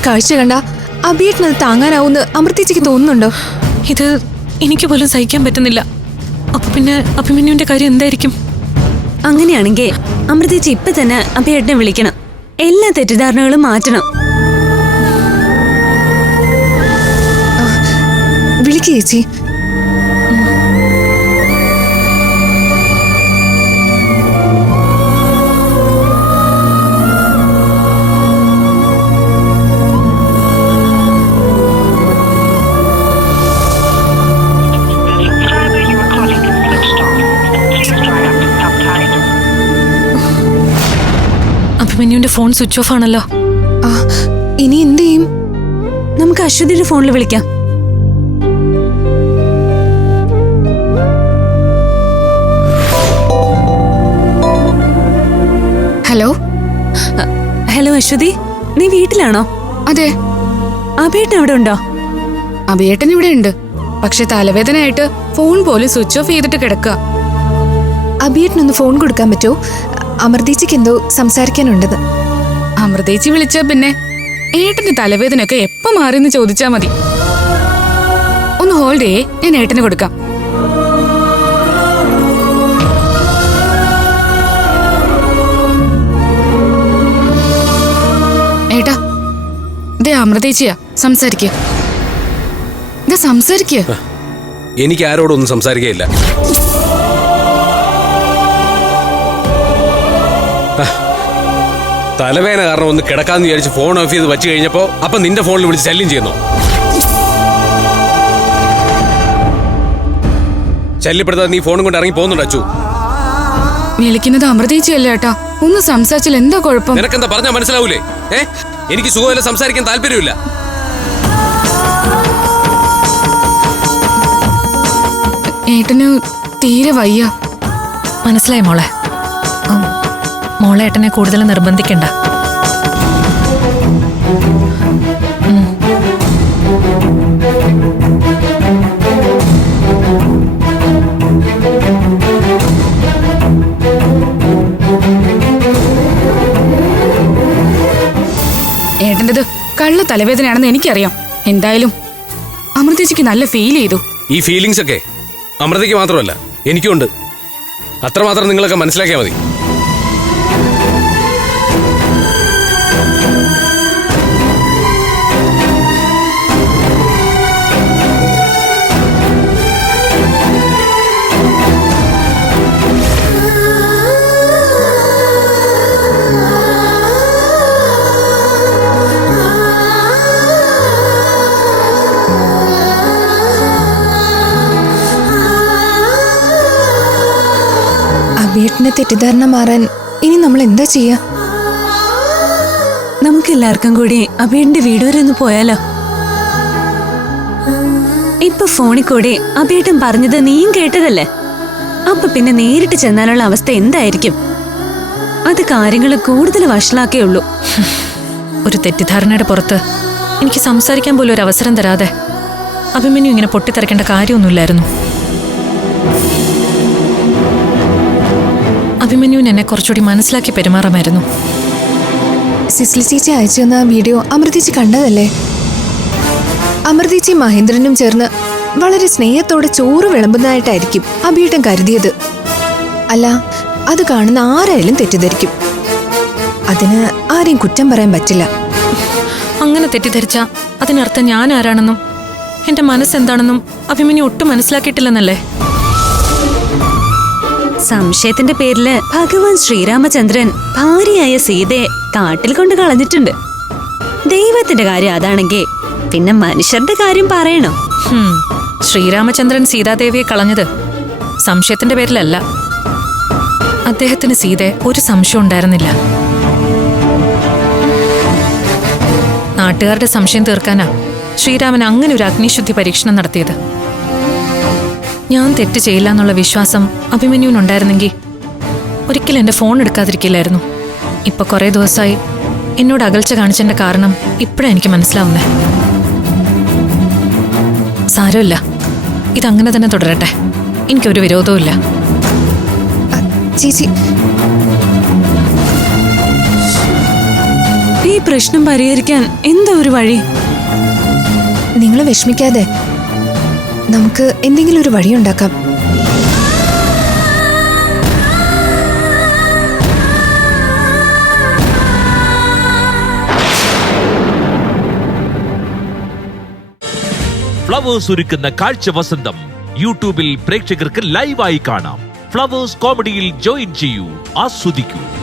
ഒരു കാഴ്ച കണ്ട അഭിയേട്ടനത് താങ്ങാനാവുന്ന് അമൃതേച്ചിക്ക് തോന്നുന്നുണ്ടോ? ഇത് എനിക്ക് പോലും സഹിക്കാൻ പറ്റുന്നില്ല. അപ്പൊ പിന്നെ അഭിമന്യുവിന്റെ കാര്യം എന്തായിരിക്കും? അങ്ങനെയാണെങ്കിൽ അമൃതേച്ചി ഇപ്പൊ തന്നെ അഭിയേട്ടനെ വിളിക്കണം. എല്ലാ തെറ്റിദ്ധാരണകളും മാറ്റണം. വിളിക്ക് ചേച്ചി. അഭിമന്യുവിന്റെ ഫോൺ സ്വിച്ച് ഓഫ് ആണല്ലോ. ആ ഇനി എന്ത് ചെയ്യും? നമുക്ക് അശ്വതിയുടെ ഫോണിൽ വിളിക്കാം. ഹലോ? ഹലോ അശ്വതി. നീ വീട്ടിലാണോ? അതെ. അഭിയേട്ടൻ അവിടെ ഉണ്ടോ? അഭിയേട്ടൻ ഇവിടെ ഉണ്ട്. പക്ഷെ തലവേദനയായിട്ട് ഫോൺ പോലും സ്വിച്ച് ഓഫ് ചെയ്തിട്ട് കിടക്കുക. അഭിയേട്ടനൊന്ന് ഫോൺ കൊടുക്കാൻ പറ്റുമോ? അമൃതേച്ചിക്ക് എന്തോ സംസാരിക്കാനുണ്ടെന്ന്. അമൃതേച്ചി വിളിച്ച പിന്നെ ഏട്ടന്റെ തലവേദനയൊക്കെ എപ്പോ മാറിയെന്ന് ചോദിച്ചാ മതി. ഒന്ന് ഹോൾഡ് ചെയ്യേ ഞാൻ ഏട്ടന് കൊടുക്കാം. ഏട്ടാ ഇതേ അമൃതേച്ചിയാ സംസാരിക്ക. ഇതാ സംസാരിക്ക. എനിക്ക് ആരോടൊന്നും സംസാരിക്കുകയില്ല തലവേദന കാരണം ഒന്ന് കിടക്കാന്ന് വിചാരിച്ച് ഫോൺ ഓഫ് ചെയ്ത് വെച്ച് കഴിഞ്ഞപ്പോ അപ്പൊ നിന്റെ ഫോണിൽ വിളിച്ച് ശല്യം ചെയ്യുന്നു? ശല്യപ്പെടുത്താതെ നീ ഫോണും കൊണ്ട് ഇറങ്ങി പോകുന്നുണ്ട് അച്ചു? വിളിക്കുന്നത് അമൃതേച്ചിയല്ല ഏട്ടാ? ഒന്ന് സംസാരിച്ചാൽ എന്താ കുഴപ്പം? നിനക്കെന്താ പറഞ്ഞാൽ മനസ്സിലാവൂലേ? ഏ? എനിക്ക് സുഖമില്ല സംസാരിക്കാൻ താല്പര്യമില്ല. ഏട്ടന് തീരെ വയ്യ. മനസ്സിലായി മോളെ. മോളെ ഏട്ടനെ കൂടുതൽ നിർബന്ധിക്കണ്ട. ഏട്ടന്റെത് കള്ള തലവേദനയാണെന്ന് എനിക്കറിയാം. എന്തായാലും അമൃതേച്ചിക്ക് നല്ല ഫീൽ ചെയ്തു. ഈ ഫീലിങ്സ് ഒക്കെ അമൃതയ്ക്ക് മാത്രമല്ല എനിക്കുണ്ട് അത്രമാത്രം നിങ്ങളൊക്കെ മനസ്സിലാക്കിയാൽ മതി. അഭിയേട്ടന്റെ തെറ്റിദ്ധാരണ മാറാൻ ഇനി നമ്മൾ എന്താ ചെയ്യാ? നമുക്ക് എല്ലാവർക്കും കൂടി അബിയുടെ വീട് വരെ ഒന്ന് പോയാലോ? ഇപ്പൊ ഫോണിൽ കൂടി അബിയേട്ടൻ പറഞ്ഞത് നീയും കേട്ടതല്ലേ? അപ്പൊ പിന്നെ നേരിട്ട് ചെന്നാലുള്ള അവസ്ഥ എന്തായിരിക്കും? അത് കാര്യങ്ങൾ കൂടുതൽ വഷളാക്കേ ഉള്ളൂ. ഒരു തെറ്റിദ്ധാരണയുടെ പുറത്ത് എനിക്ക് സംസാരിക്കാൻ പോലും ഒരു അവസരം തരാതെ അഭിമന്യു ഇങ്ങനെ പൊട്ടിത്തെറിക്കേണ്ട കാര്യമൊന്നുമില്ലായിരുന്നു. അഭിമന്യുവിന് എന്നെ കുറച്ചുകൂടി മനസ്സിലാക്കി പെരുമാറാമായിരുന്നു. സിസ്ലി ചേച്ചി അയച്ചു തന്ന വീഡിയോ അമൃതേച്ചി കണ്ടതല്ലേ? അമൃതേച്ചി മഹേന്ദ്രനും ചേർന്ന് വളരെ സ്നേഹത്തോടെ ചോറ് വിളമ്പുന്നതായിട്ടായിരിക്കും അഭിയേട്ടൻ കരുതിയത്. അല്ല അത് കാണുന്ന ആരായാലും തെറ്റിദ്ധരിക്കും. അതിന് ആരെയും കുറ്റം പറയാൻ പറ്റില്ല. അങ്ങനെ തെറ്റിദ്ധരിച്ച അതിനർത്ഥം ഞാൻ ആരാണെന്നും എന്റെ മനസ്സെന്താണെന്നും അഭിമന്യു ഒട്ടും മനസ്സിലാക്കിയിട്ടില്ലെന്നല്ലേ? സംശയത്തിന്റെ പേരിൽ ഭഗവാൻ ശ്രീരാമചന്ദ്രൻ ഭാര്യയായ സീതയെ കാട്ടിൽ കൊണ്ട് കളഞ്ഞിട്ടുണ്ട്. ദൈവത്തിന്റെ കാര്യം അതാണെങ്കിൽ പിന്നെ മനുഷ്യരുടെ കാര്യം പറയണോ? ശ്രീരാമചന്ദ്രൻ സീതാദേവിയെ കളഞ്ഞത് സംശയത്തിന്റെ പേരിലല്ല. അദ്ദേഹത്തിന് സീതയെ ഒരു സംശയം ഉണ്ടായിരുന്നില്ല. നാട്ടുകാരുടെ സംശയം തീർക്കാനാ ശ്രീരാമൻ അങ്ങനെ ഒരു അഗ്നിശുദ്ധി പരീക്ഷണം നടത്തിയത്. ഞാൻ തെറ്റ് ചെയ്യില്ല എന്നുള്ള വിശ്വാസം അഭിമന്യുവിനുണ്ടായിരുന്നെങ്കിൽ ഒരിക്കലും എന്റെ ഫോൺ എടുക്കാതിരിക്കില്ലായിരുന്നു. ഇപ്പൊ കുറേ ദിവസമായി എന്നോട് അകൽച്ച കാണിച്ചതിന്റെ കാരണം ഇപ്പോഴാണ് എനിക്ക് മനസ്സിലാവുന്നത് സാരമില്ല. ഇതങ്ങനെ തന്നെ തുടരട്ടെ. എനിക്കൊരു വിരോധവും ഇല്ല ചേച്ചി. ഈ പ്രശ്നം പരിഹരിക്കാൻ എന്താ ഒരു വഴി? നിങ്ങൾ വിഷമിക്കാതെ നമുക്ക് എന്തെങ്കിലും ഒരു വഴിയുണ്ടാക്കാം ഫ്ലവേഴ്സ് ഒരുക്കുന്ന കാഴ്ച വസന്തം യൂട്യൂബിൽ പ്രേക്ഷകർക്ക് ലൈവായി കാണാം. ഫ്ലവേഴ്സ് കോമഡിയിൽ ജോയിൻ ചെയ്യൂ ആസ്വദിക്കൂ.